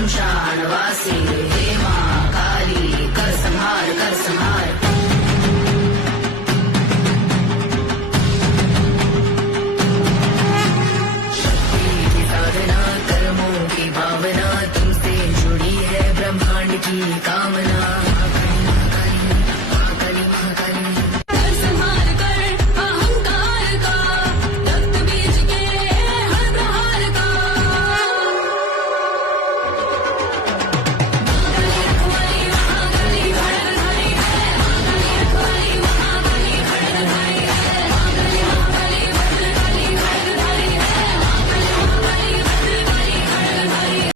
शमशानवासी हे माँ काली कर संहार कर संहार। शक्ति की साधना कर्मों की भावना तुमसे जुड़ी है ब्रह्मांड की कामना।